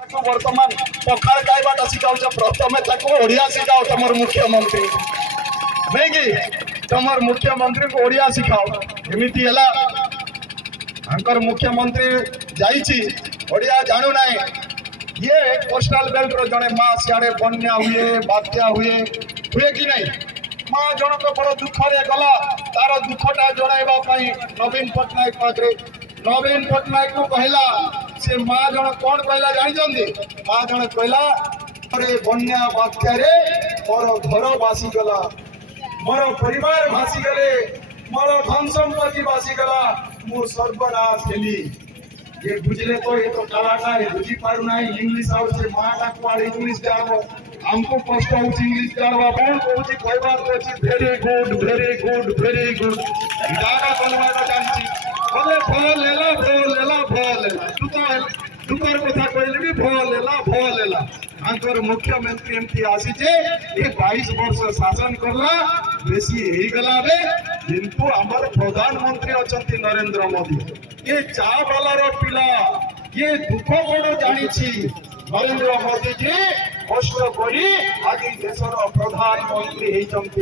वर्तमान पखाड़ खाइबाटा शिखाऊ प्रथम ओडिया शिखाओ तुम मुख्यमंत्री नहीं कि तुम मुख्यमंत्री को ओडिया शिखाओ एमती है मुख्यमंत्री जाइए ओडिया जानू ना ये कोस्टाल बेल्ट रो जड़े माँ सियाड़े बन्या हुए बात्या हुए कि नहीं माँ जनक बड़ दुख गला तार दुखटा जड़ाई नवीन पट्टनायक पाखे नवीन पट्टनायक को कहला से माँ जन कौन कहला जानी माँ जन कहला बन्या बात्यार मोर घर भासी गला मोर परिवार भासी गले मोर धन संपत्ति भासी गला मु सर्वनाश हेली ये बुझले तो ये तो कलाकार है बुझी पारु ना इंग्लिश आउ से माँ डाक इंग्लिश जानो हमको कष्ट हो इंग्लिश जानवा कौन कहूँ कहबार अच्छी वेरी गुड गाना बनवा जानची बोले भल लेला दुकर कथा कहले भी भल लेला आंकर मुख्यमंत्री एमती आसी जे ये 22 वर्ष शासन करला बेसी हे गला रे किंतु हमर प्रधानमंत्री अछंती नरेंद्र मोदी ये चा वाला रो पिला ये दुख बड़ जानी छी नरेंद्र मोदी जी कष्ट करी आज देशर प्रधानमंत्री हेचंती।